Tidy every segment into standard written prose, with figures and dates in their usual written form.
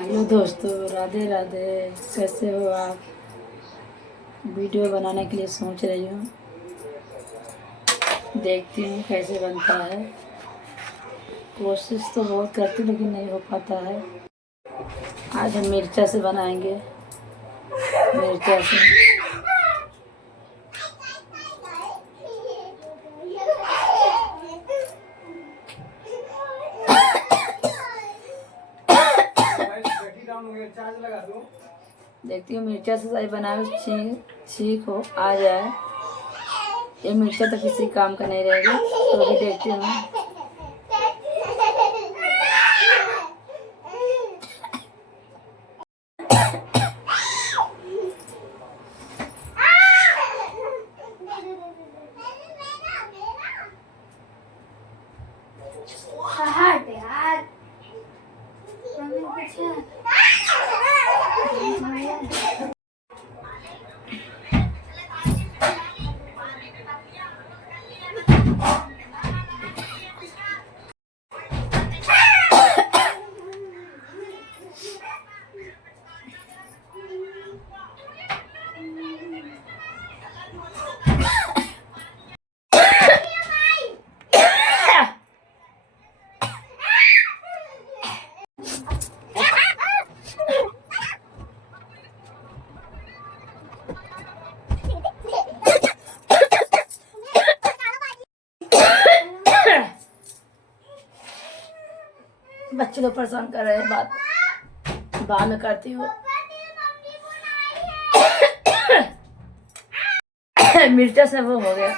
Hello दोस्तों, राधे राधे। कैसे हो आप? वीडियो बनाने के लिए सोच रही हूँ, देखती हूँ कैसे बनता है। कोशिश तो बहुत करती हूँ लेकिन नहीं हो पाता है। आज हम मिर्चा से बनाएंगे। मिर्चा से देखती हूँ, मिर्चा से सही बनाए, छींक हो आ जाए। ये मिर्चा तो किसी काम का नहीं रहेगा, तो भी देखती हूँ। बच्चे लोग परेशान कर रहे हैं, बाद में करती हूँ। मिर्चा से वो हो गया।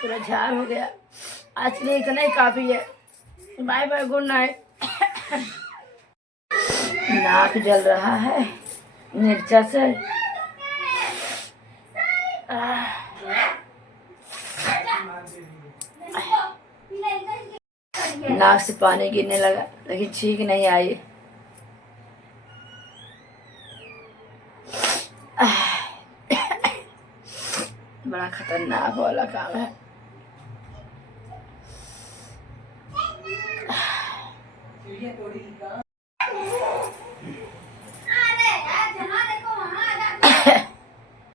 पूरा झाड़ हो गया। आज के लिए इतना ही काफी है। Bye bye, good night. नाक जल रहा है मिर्चा से। नाक से पानी गिरने लगा लेकिन छींक नहीं आई। बड़ा खतरनाक वाला काम है।